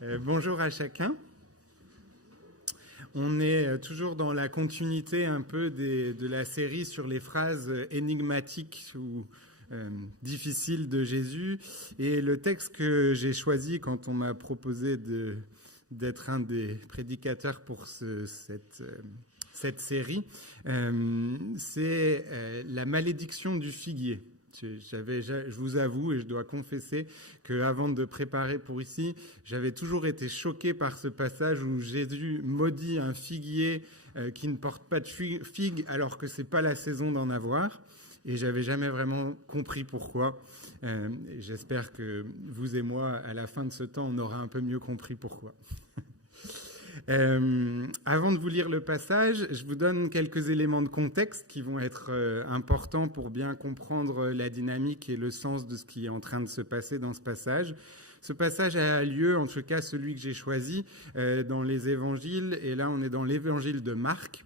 Bonjour à chacun. On est toujours dans la continuité un peu de la série sur les phrases énigmatiques ou difficiles de Jésus. Et le texte que j'ai choisi quand on m'a proposé d'être un des prédicateurs pour cette série, c'est la malédiction du figuier. Je vous avoue et je dois confesser qu'avant de préparer pour ici, j'avais toujours été choqué par ce passage où Jésus maudit un figuier qui ne porte pas de figues alors que ce n'est pas la saison d'en avoir. Et je n'avais jamais vraiment compris pourquoi. J'espère que vous et moi, à la fin de ce temps, on aura un peu mieux compris pourquoi. Avant de vous lire le passage, je vous donne quelques éléments de contexte qui vont être importants pour bien comprendre la dynamique et le sens de ce qui est en train de se passer dans ce passage. Ce passage a lieu, en tout cas celui que j'ai choisi, dans les évangiles, et là on est dans l'évangile de Marc,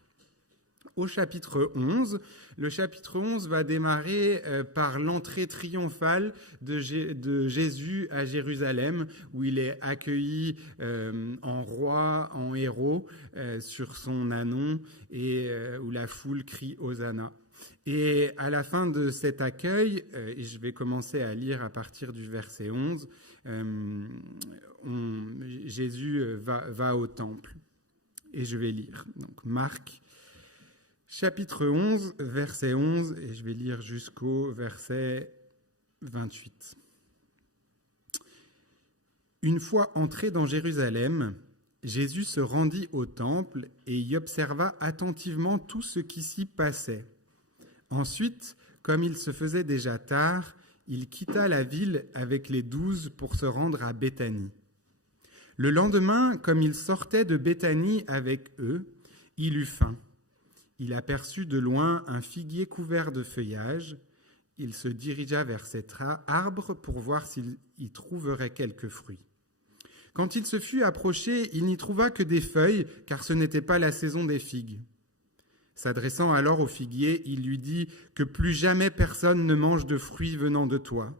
au chapitre 11. Le chapitre 11 va démarrer par l'entrée triomphale de Jésus à Jérusalem, où il est accueilli en roi, en héros, sur son ânon, et où la foule crie « Hosanna ». Et à la fin de cet accueil, et je vais commencer à lire à partir du verset 11, Jésus va au temple. Et je vais lire. Donc Marc, chapitre 11, verset 11, et je vais lire jusqu'au verset 28. Une fois entré dans Jérusalem, Jésus se rendit au temple et y observa attentivement tout ce qui s'y passait. Ensuite, comme il se faisait déjà tard, il quitta la ville avec les 12 pour se rendre à Béthanie. Le lendemain, comme il sortait de Béthanie avec eux, il eut faim. Il aperçut de loin un figuier couvert de feuillage. Il se dirigea vers cet arbre pour voir s'il y trouverait quelques fruits. Quand il se fut approché, il n'y trouva que des feuilles, car ce n'était pas la saison des figues. S'adressant alors au figuier, il lui dit « Que plus jamais personne ne mange de fruits venant de toi. »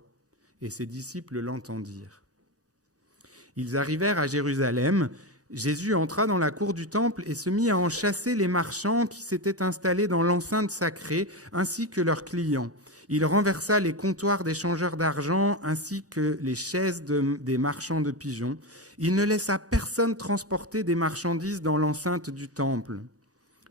Et ses disciples l'entendirent. Ils arrivèrent à Jérusalem. Jésus entra dans la cour du temple et se mit à en chasser les marchands qui s'étaient installés dans l'enceinte sacrée, ainsi que leurs clients. Il renversa les comptoirs des changeurs d'argent, ainsi que les chaises des marchands de pigeons. Il ne laissa personne transporter des marchandises dans l'enceinte du temple.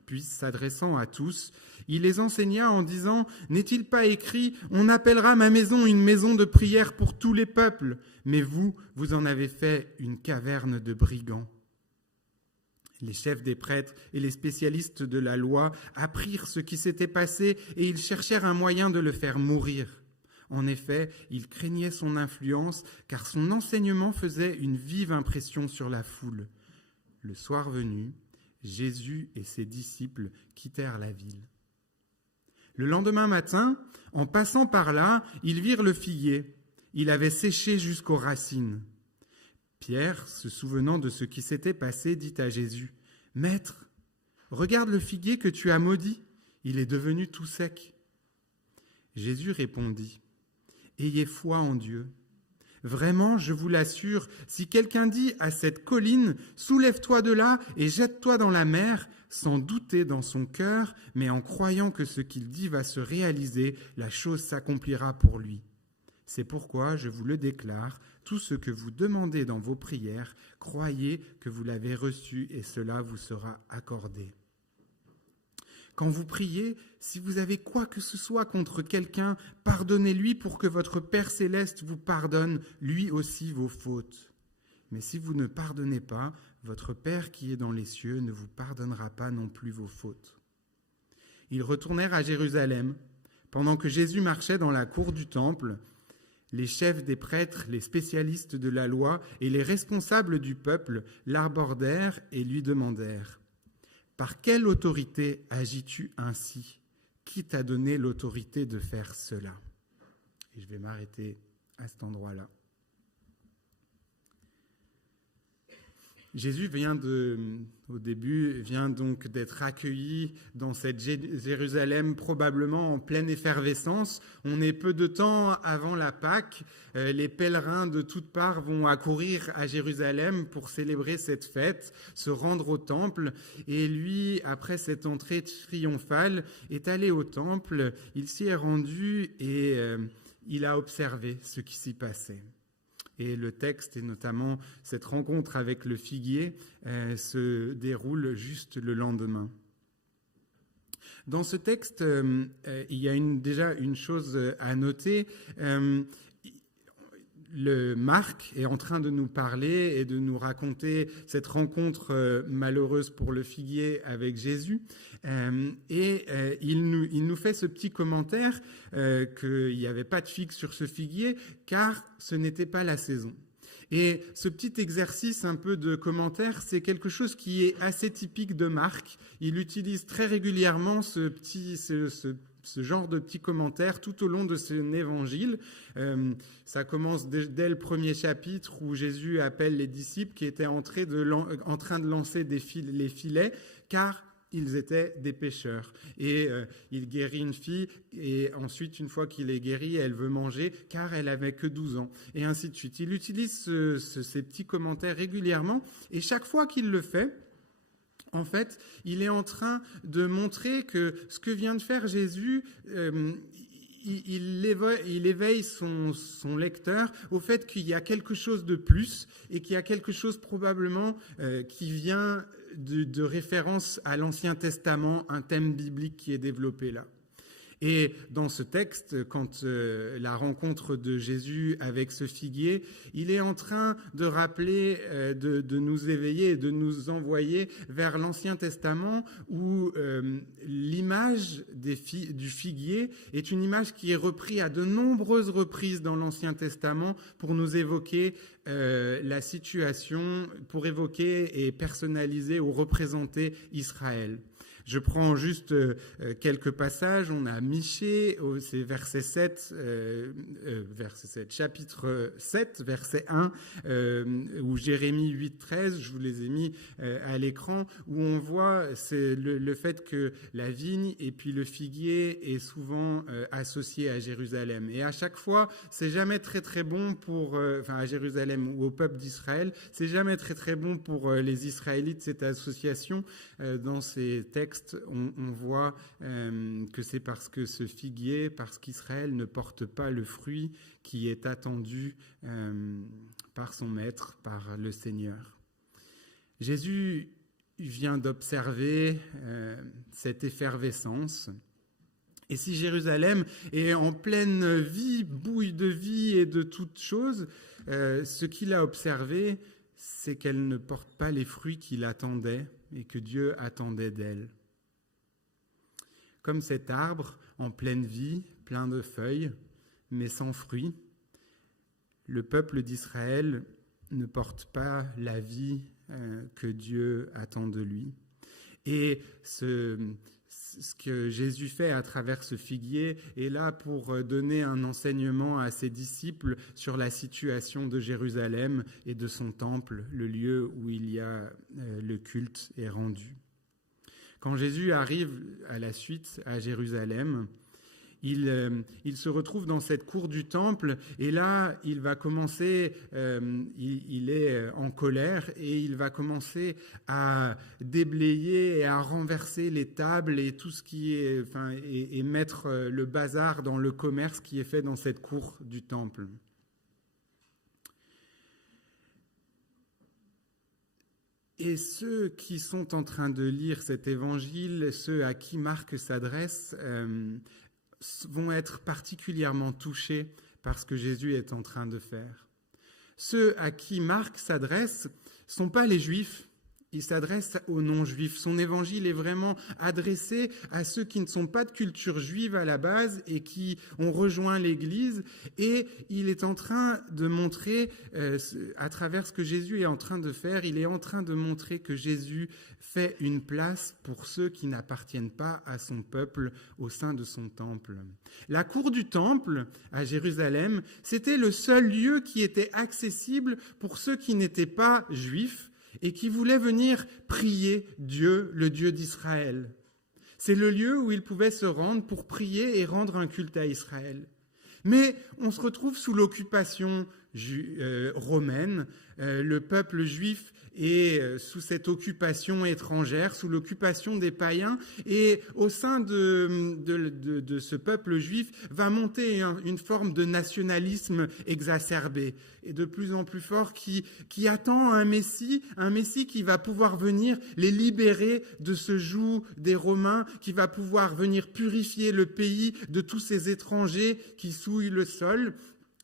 Puis, s'adressant à tous, il les enseigna en disant « N'est-il pas écrit « On appellera ma maison une maison de prière pour tous les peuples » mais vous en avez fait une caverne de brigands. » Les chefs des prêtres et les spécialistes de la loi apprirent ce qui s'était passé et ils cherchèrent un moyen de le faire mourir. En effet, ils craignaient son influence car son enseignement faisait une vive impression sur la foule. Le soir venu, Jésus et ses disciples quittèrent la ville. Le lendemain matin, en passant par là, ils virent le figuier. Il avait séché jusqu'aux racines. Pierre, se souvenant de ce qui s'était passé, dit à Jésus « Maître, regarde le figuier que tu as maudit, il est devenu tout sec. » Jésus répondit « Ayez foi en Dieu. Vraiment, je vous l'assure, si quelqu'un dit à cette colline « Soulève-toi de là et jette-toi dans la mer », sans douter dans son cœur, mais en croyant que ce qu'il dit va se réaliser, la chose s'accomplira pour lui. C'est pourquoi, je vous le déclare, tout ce que vous demandez dans vos prières, croyez que vous l'avez reçu et cela vous sera accordé. Quand vous priez, si vous avez quoi que ce soit contre quelqu'un, pardonnez-lui pour que votre Père céleste vous pardonne lui aussi vos fautes. Mais si vous ne pardonnez pas, votre Père qui est dans les cieux ne vous pardonnera pas non plus vos fautes. Ils retournèrent à Jérusalem. Pendant que Jésus marchait dans la cour du temple, les chefs des prêtres, les spécialistes de la loi et les responsables du peuple l'abordèrent et lui demandèrent « Par quelle autorité agis-tu ainsi ? Qui t'a donné l'autorité de faire cela ?» Et je vais m'arrêter à cet endroit-là. Jésus au début, vient donc d'être accueilli dans cette Jérusalem probablement en pleine effervescence. On est peu de temps avant la Pâque. Les pèlerins de toutes parts vont accourir à Jérusalem pour célébrer cette fête, se rendre au temple. Et lui, après cette entrée triomphale, est allé au temple. Il s'y est rendu et il a observé ce qui s'y passait. Et le texte, et notamment cette rencontre avec le figuier, se déroule juste le lendemain. Dans ce texte, il y a déjà une chose à noter. Marc est en train de nous parler et de nous raconter cette rencontre malheureuse pour le figuier avec Jésus. Il nous fait ce petit commentaire qu'il n'y avait pas de figues sur ce figuier car ce n'était pas la saison. Et ce petit exercice un peu de commentaire, c'est quelque chose qui est assez typique de Marc. Il utilise très régulièrement ce genre de petits commentaires tout au long de son évangile. Ça commence dès le premier chapitre où Jésus appelle les disciples qui étaient en train de lancer les filets, car ils étaient des pêcheurs. Et il guérit une fille, et ensuite, une fois qu'il est guéri, elle veut manger, car elle avait que 12 ans, et ainsi de suite. Il utilise ces petits commentaires régulièrement, et chaque fois qu'il le fait, en fait, il est en train de montrer que ce que vient de faire Jésus, il éveille son lecteur au fait qu'il y a quelque chose de plus et qu'il y a quelque chose probablement qui vient de référence à l'Ancien Testament, un thème biblique qui est développé là. Et dans ce texte, quand la rencontre de Jésus avec ce figuier, il est en train de rappeler, de nous éveiller, de nous envoyer vers l'Ancien Testament où l'image du figuier est une image qui est reprise à de nombreuses reprises dans l'Ancien Testament pour nous évoquer la situation, pour évoquer et personnaliser ou représenter Israël. Je prends juste quelques passages. On a Michée, c'est verset 7, chapitre 7, verset 1, ou Jérémie 8, 13, je vous les ai mis à l'écran, où on voit c'est le fait que la vigne et puis le figuier est souvent associé à Jérusalem. Et à chaque fois, c'est jamais très très bon à Jérusalem ou au peuple d'Israël, c'est jamais très très bon pour les Israélites, cette association. Dans ces textes, on voit que c'est parce que ce figuier, parce qu'Israël ne porte pas le fruit qui est attendu par son maître, par le Seigneur. Jésus vient d'observer cette effervescence. Et si Jérusalem est en pleine vie, bouille de vie et de toutes choses, ce qu'il a observé, c'est qu'elle ne porte pas les fruits qu'il attendait et que Dieu attendait d'elle. Comme cet arbre en pleine vie, plein de feuilles, mais sans fruits, le peuple d'Israël ne porte pas la vie que Dieu attend de lui. Et ce que Jésus fait à travers ce figuier est là pour donner un enseignement à ses disciples sur la situation de Jérusalem et de son temple, le lieu où le culte est rendu. Quand Jésus arrive à la suite à Jérusalem, il se retrouve dans cette cour du temple et là, il va commencer, il est en colère et il va commencer à déblayer et à renverser les tables et tout ce qui est, et mettre le bazar dans le commerce qui est fait dans cette cour du temple. Et ceux qui sont en train de lire cet évangile, ceux à qui Marc s'adresse, vont être particulièrement touchés par ce que Jésus est en train de faire. Ceux à qui Marc s'adresse ne sont pas les Juifs, il s'adresse aux non-juifs. Son évangile est vraiment adressé à ceux qui ne sont pas de culture juive à la base et qui ont rejoint l'Église. Et il est en train de montrer, à travers ce que Jésus est en train de faire, il est en train de montrer que Jésus fait une place pour ceux qui n'appartiennent pas à son peuple au sein de son temple. La cour du temple à Jérusalem, c'était le seul lieu qui était accessible pour ceux qui n'étaient pas juifs et qui voulait venir prier Dieu, le Dieu d'Israël. C'est le lieu où il pouvait se rendre pour prier et rendre un culte à Israël. Mais on se retrouve sous l'occupation romaine. Le peuple juif est sous cette occupation étrangère, sous l'occupation des païens. Et au sein de ce peuple juif va monter une forme de nationalisme exacerbé et de plus en plus fort qui attend un Messie qui va pouvoir venir les libérer de ce joug des Romains, qui va pouvoir venir purifier le pays de tous ces étrangers qui souillent le sol.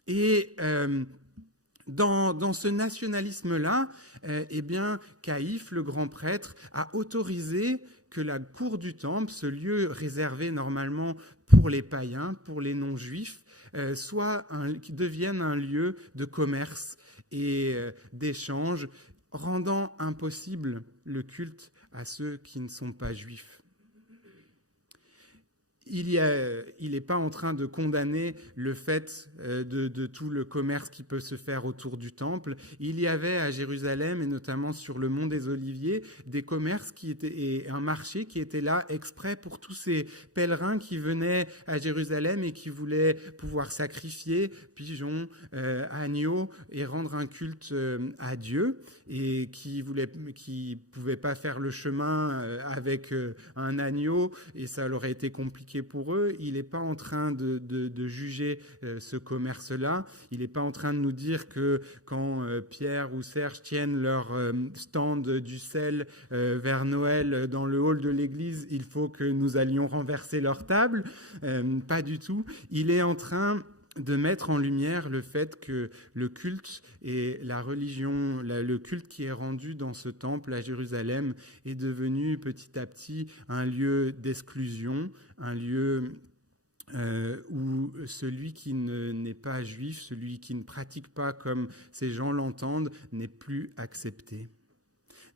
Et dans ce nationalisme-là, eh bien, Caïphe, le grand prêtre, a autorisé que la cour du temple, ce lieu réservé normalement pour les païens, pour les non-juifs, devienne un lieu de commerce et d'échange, rendant impossible le culte à ceux qui ne sont pas juifs. Il n'est pas en train de condamner le fait de tout le commerce qui peut se faire autour du temple. Il y avait à Jérusalem, et notamment sur le mont des Oliviers, des commerces et un marché qui était là exprès pour tous ces pèlerins qui venaient à Jérusalem et qui voulaient pouvoir sacrifier pigeons, agneaux et rendre un culte à Dieu, et qui pouvaient pas faire le chemin avec un agneau, et ça leur aurait été compliqué pour eux. Il n'est pas en train de juger ce commerce-là. Il n'est pas en train de nous dire que quand Pierre ou Serge tiennent leur stand du sel vers Noël dans le hall de l'église, il faut que nous allions renverser leur table. Pas du tout. Il est en train de mettre en lumière le fait que le culte et la religion, le culte qui est rendu dans ce temple à Jérusalem est devenu petit à petit un lieu d'exclusion, un lieu où celui qui n'est pas juif, celui qui ne pratique pas comme ces gens l'entendent, n'est plus accepté.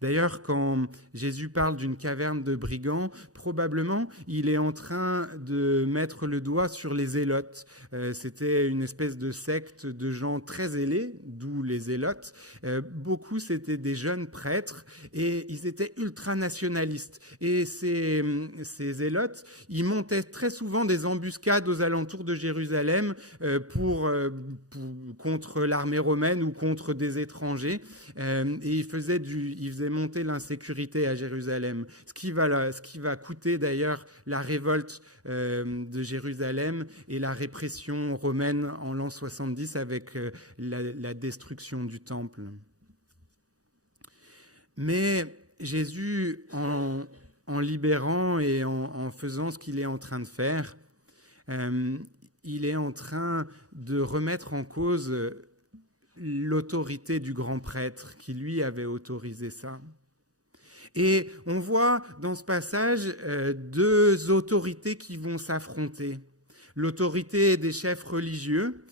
D'ailleurs, quand Jésus parle d'une caverne de brigands, probablement, il est en train de mettre le doigt sur les zélotes. C'était une espèce de secte de gens très zélés, d'où les zélotes. Beaucoup, c'était des jeunes prêtres et ils étaient ultranationalistes. Et ces zélotes, ils montaient très souvent des embuscades aux alentours de Jérusalem contre l'armée romaine ou contre des étrangers. Et ils faisaient monter l'insécurité à Jérusalem, ce qui va coûter d'ailleurs la révolte de Jérusalem et la répression romaine en l'an 70 avec la destruction du temple. Mais Jésus, en libérant et en faisant ce qu'il est en train de faire, il est en train de remettre en cause l'autorité du grand prêtre qui, lui, avait autorisé ça. Et on voit dans ce passage deux autorités qui vont s'affronter. L'autorité des chefs religieux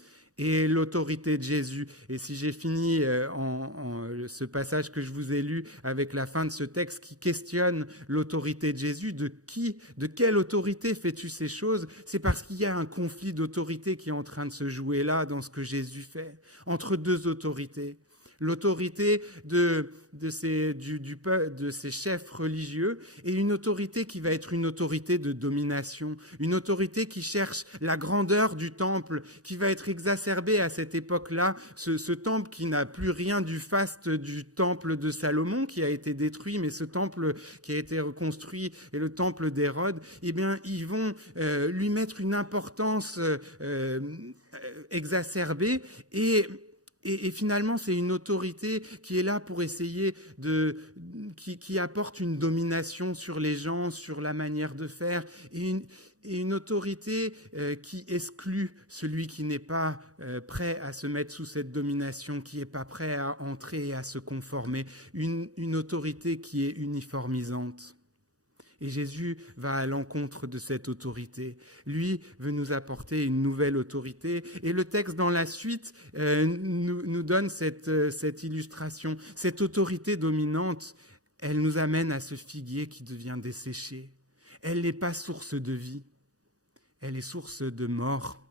et l'autorité de Jésus. Et si j'ai fini ce passage que je vous ai lu avec la fin de ce texte qui questionne l'autorité de Jésus, de quelle autorité fais-tu ces choses? C'est parce qu'il y a un conflit d'autorité qui est en train de se jouer là dans ce que Jésus fait, entre deux autorités. L'autorité de ces chefs religieux et une autorité qui va être une autorité de domination, une autorité qui cherche la grandeur du temple, qui va être exacerbée à cette époque-là, ce temple qui n'a plus rien du faste du temple de Salomon qui a été détruit, mais ce temple qui a été reconstruit et le temple d'Hérode, eh bien, ils vont lui mettre une importance exacerbée et finalement, c'est une autorité qui est là pour essayer qui apporte une domination sur les gens, sur la manière de faire, et une autorité qui exclut celui qui n'est pas prêt à se mettre sous cette domination, qui n'est pas prêt à entrer et à se conformer. Une autorité qui est uniformisante. Et Jésus va à l'encontre de cette autorité. Lui veut nous apporter une nouvelle autorité. Et le texte dans la suite nous donne cette illustration. Cette autorité dominante, elle nous amène à ce figuier qui devient desséché. Elle n'est pas source de vie, elle est source de mort.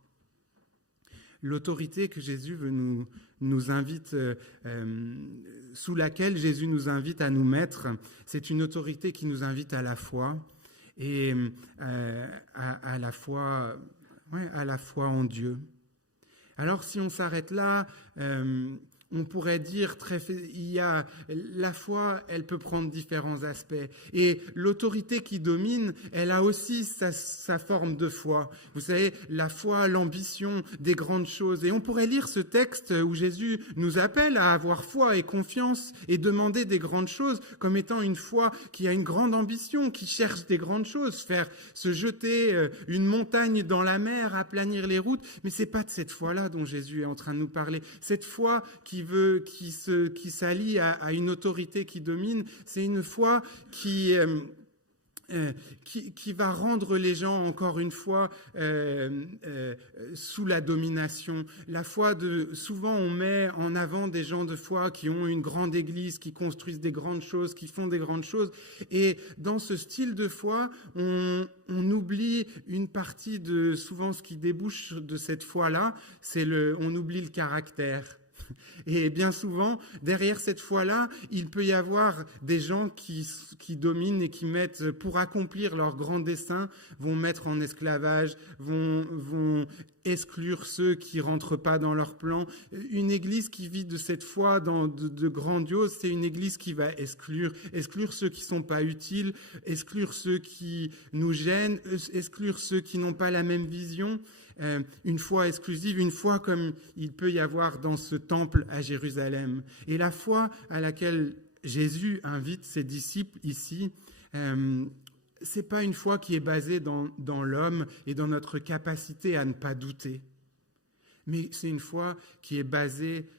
L'autorité que Jésus veut nous invite, sous laquelle Jésus nous invite à nous mettre. C'est une autorité qui nous invite à la foi et à la foi en Dieu. Alors si on s'arrête là, on pourrait dire la foi, elle peut prendre différents aspects. Et l'autorité qui domine, elle a aussi sa forme de foi. Vous savez, la foi, l'ambition des grandes choses. Et on pourrait lire ce texte où Jésus nous appelle à avoir foi et confiance et demander des grandes choses comme étant une foi qui a une grande ambition, qui cherche des grandes choses, se jeter une montagne dans la mer, aplanir les routes. Mais c'est pas de cette foi-là dont Jésus est en train de nous parler. Cette foi qui s'allie à une autorité qui domine, c'est une foi qui va rendre les gens, encore une fois, sous la domination. La foi, souvent on met en avant des gens de foi qui ont une grande église, qui construisent des grandes choses, qui font des grandes choses. Et dans ce style de foi, on oublie une partie de souvent ce qui débouche de cette foi-là, on oublie le caractère. Et bien souvent, derrière cette foi-là, il peut y avoir des gens qui dominent et qui mettent, pour accomplir leur grand dessein, vont mettre en esclavage, vont exclure ceux qui rentrent pas dans leur plan. Une église qui vit de cette foi de grandiose, c'est une église qui va exclure ceux qui sont pas utiles, exclure ceux qui nous gênent, exclure ceux qui n'ont pas la même vision. Une foi exclusive, une foi comme il peut y avoir dans ce temple à Jérusalem. Et la foi à laquelle Jésus invite ses disciples ici, c'est pas une foi qui est basée dans l'homme et dans notre capacité à ne pas douter, mais c'est une foi qui est basée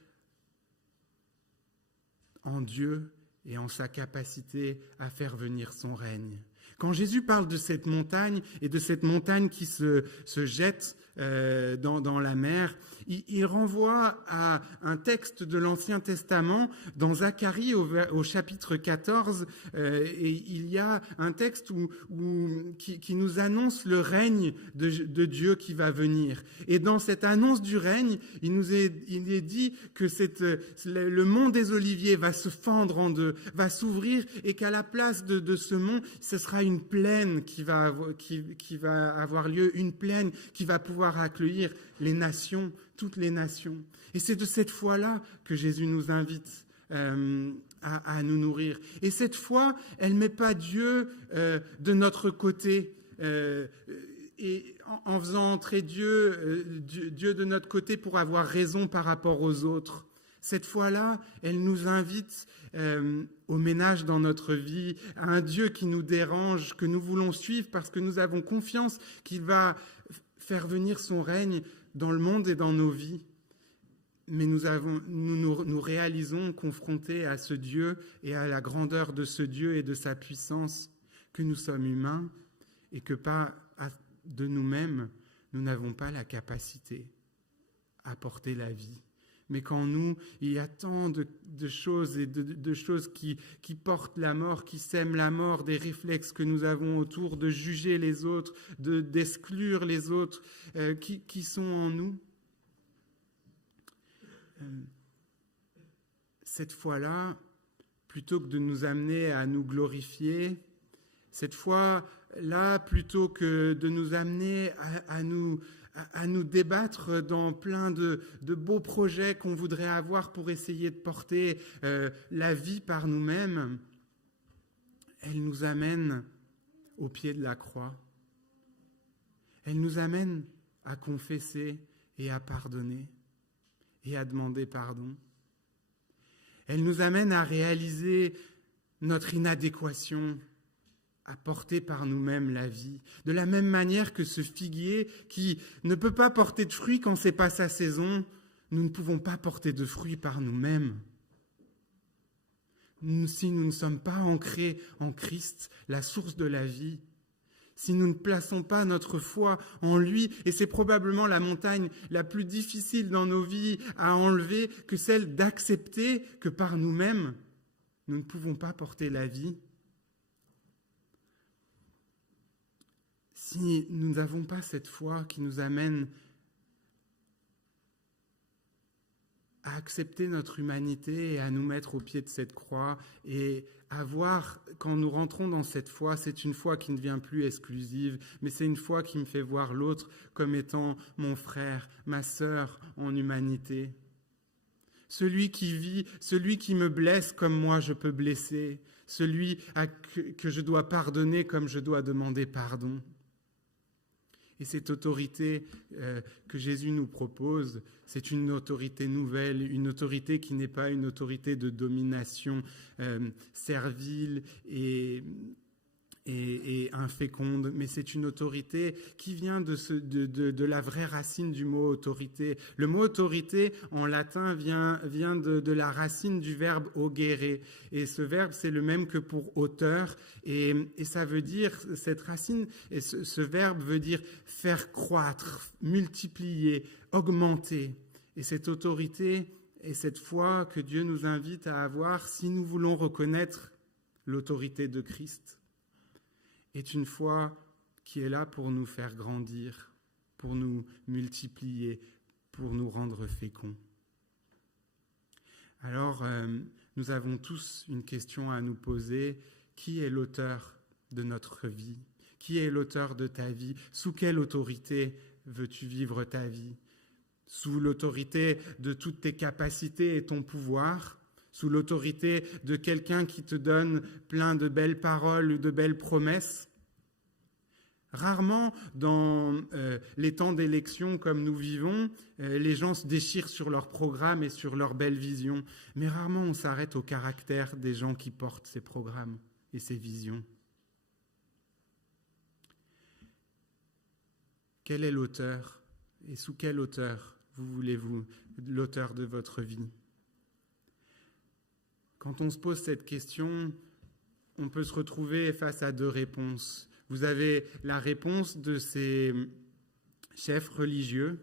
en Dieu et en sa capacité à faire venir son règne. Quand Jésus parle de cette montagne et de cette montagne qui se jette dans la mer, il renvoie à un texte de l'Ancien Testament dans Zacharie au chapitre 14. Et il y a un texte qui nous annonce le règne de Dieu qui va venir. Et dans cette annonce du règne, il est dit que le mont des Oliviers va se fendre en deux, va s'ouvrir, et qu'à la place de ce mont, ce sera une plaine qui va avoir lieu, une plaine qui va pouvoir accueillir les nations, toutes les nations. Et c'est de cette foi-là que Jésus nous invite à nous nourrir. Et cette foi, elle ne met pas Dieu de notre côté, et en faisant entrer Dieu de notre côté pour avoir raison par rapport aux autres. Cette foi-là, elle nous invite au ménage dans notre vie, à un Dieu qui nous dérange, que nous voulons suivre parce que nous avons confiance qu'il va faire venir son règne dans le monde et dans nos vies. Mais nous réalisons, confrontés à ce Dieu et à la grandeur de ce Dieu et de sa puissance, que nous sommes humains et que pas de nous-mêmes, nous n'avons pas la capacité à porter la vie. Mais qu'en nous, il y a tant de choses et de choses qui portent la mort, qui sèment la mort, des réflexes que nous avons autour de juger les autres, d'exclure les autres, qui sont en nous. Cette foi-là, plutôt que de nous amener à nous glorifier, cette foi-là, plutôt que de nous amener à nous débattre dans plein de beaux projets qu'on voudrait avoir pour essayer de porter la vie par nous-mêmes, elle nous amène au pied de la croix. Elle nous amène à confesser et à pardonner et à demander pardon. Elle nous amène à réaliser notre inadéquation à porter par nous-mêmes la vie. De la même manière que ce figuier qui ne peut pas porter de fruits quand c'est pas sa saison, nous ne pouvons pas porter de fruits par nous-mêmes. Si nous ne sommes pas ancrés en Christ, la source de la vie, si nous ne plaçons pas notre foi en lui, et c'est probablement la montagne la plus difficile dans nos vies à enlever que celle d'accepter que par nous-mêmes, nous ne pouvons pas porter la vie. Si nous n'avons pas cette foi qui nous amène à accepter notre humanité et à nous mettre au pied de cette croix et à voir, quand nous rentrons dans cette foi, c'est une foi qui ne devient plus exclusive, mais c'est une foi qui me fait voir l'autre comme étant mon frère, ma sœur en humanité. Celui qui vit, celui qui me blesse comme moi je peux blesser, celui que je dois pardonner comme je dois demander pardon. Et cette autorité que Jésus nous propose, c'est une autorité nouvelle, une autorité qui n'est pas une autorité de domination servile et inféconde, mais c'est une autorité qui vient de la vraie racine du mot autorité. Le mot autorité en latin vient de la racine du verbe augere, et ce verbe c'est le même que pour auteur, et ça veut dire, cette racine, et ce verbe veut dire faire croître, multiplier, augmenter. Et cette autorité et cette foi que Dieu nous invite à avoir, si nous voulons reconnaître l'autorité de Christ, est une foi qui est là pour nous faire grandir, pour nous multiplier, pour nous rendre féconds. Alors, nous avons tous une question à nous poser. Qui est l'auteur de notre vie ? Qui est l'auteur de ta vie ? Sous quelle autorité veux-tu vivre ta vie ? Sous l'autorité de toutes tes capacités et ton pouvoir ? Sous l'autorité de quelqu'un qui te donne plein de belles paroles ou de belles promesses. Rarement, dans les temps d'élection comme nous vivons, les gens se déchirent sur leur programme et sur leurs belles visions. Mais rarement on s'arrête au caractère des gens qui portent ces programmes et ces visions. Quel est l'auteur et sous quel auteur voulez-vous l'auteur de votre vie ? Quand on se pose cette question, on peut se retrouver face à deux réponses. Vous avez la réponse de ces chefs religieux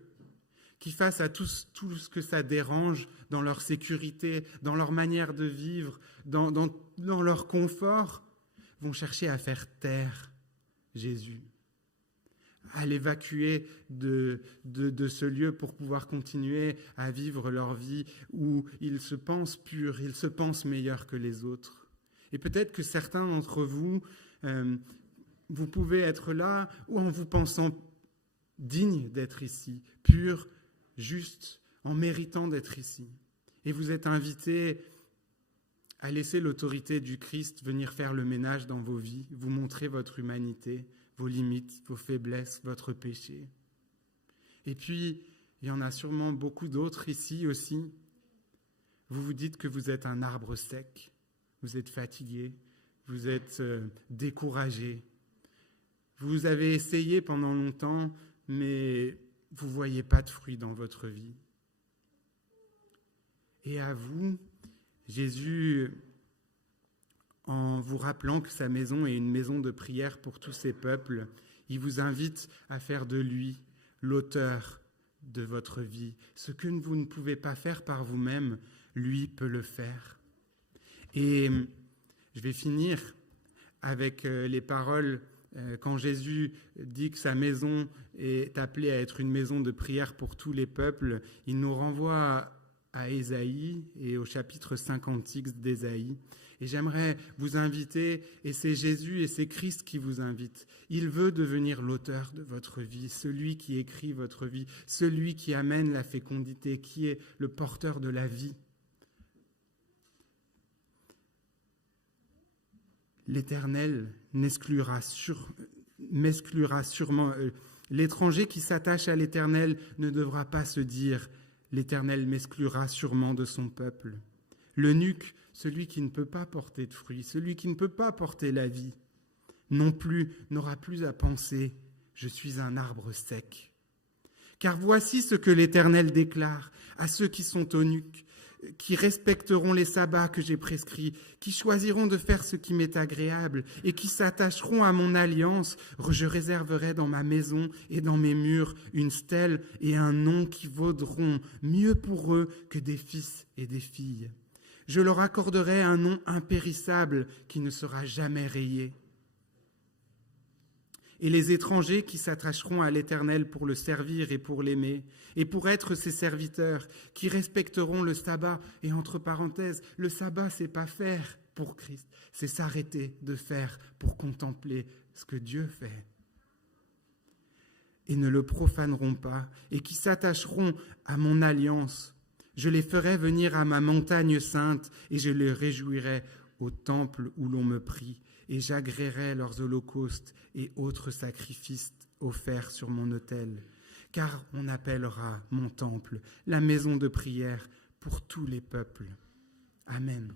qui, face à tout ce que ça dérange dans leur sécurité, dans leur manière de vivre, dans leur confort, vont chercher à faire taire Jésus, à l'évacuer de ce lieu pour pouvoir continuer à vivre leur vie où ils se pensent purs, ils se pensent meilleurs que les autres. Et peut-être que certains d'entre vous, vous pouvez être là ou en vous pensant digne d'être ici, pur, juste, en méritant d'être ici. Et vous êtes invités à laisser l'autorité du Christ venir faire le ménage dans vos vies, vous montrer votre humanité, vos limites, vos faiblesses, votre péché. Et puis, il y en a sûrement beaucoup d'autres ici aussi. Vous vous dites que vous êtes un arbre sec, vous êtes fatigué, vous êtes découragé. Vous avez essayé pendant longtemps, mais vous ne voyez pas de fruits dans votre vie. Et à vous, Jésus, en vous rappelant que sa maison est une maison de prière pour tous ses peuples, il vous invite à faire de lui l'auteur de votre vie. Ce que vous ne pouvez pas faire par vous-même, lui peut le faire. Et je vais finir avec les paroles quand Jésus dit que sa maison est appelée à être une maison de prière pour tous les peuples. Il nous renvoie à Ésaïe et au chapitre 56 d'Ésaïe. Et j'aimerais vous inviter, et c'est Jésus et c'est Christ qui vous invite. Il veut devenir l'auteur de votre vie, celui qui écrit votre vie, celui qui amène la fécondité, qui est le porteur de la vie. L'Éternel m'exclura sûrement. L'étranger qui s'attache à l'Éternel ne devra pas se dire « L'Éternel m'exclura sûrement de son peuple ». L'eunuque, celui qui ne peut pas porter de fruits, celui qui ne peut pas porter la vie, non plus n'aura plus à penser « Je suis un arbre sec ». Car voici ce que l'Éternel déclare à ceux qui sont eunuques, qui respecteront les sabbats que j'ai prescrits, qui choisiront de faire ce qui m'est agréable et qui s'attacheront à mon alliance, je réserverai dans ma maison et dans mes murs une stèle et un nom qui vaudront mieux pour eux que des fils et des filles. Je leur accorderai un nom impérissable qui ne sera jamais rayé. et les étrangers qui s'attacheront à l'Éternel pour le servir et pour l'aimer, et pour être ses serviteurs, qui respecteront le sabbat. Et entre parenthèses, le sabbat, c'est pas faire pour Christ, c'est s'arrêter de faire pour contempler ce que Dieu fait. Et ne le profaneront pas, et qui s'attacheront à mon alliance. Je les ferai venir à ma montagne sainte, et je les réjouirai au temple où l'on me prie, et j'agréerai leurs holocaustes et autres sacrifices offerts sur mon autel. Car on appellera mon temple la maison de prière pour tous les peuples. Amen.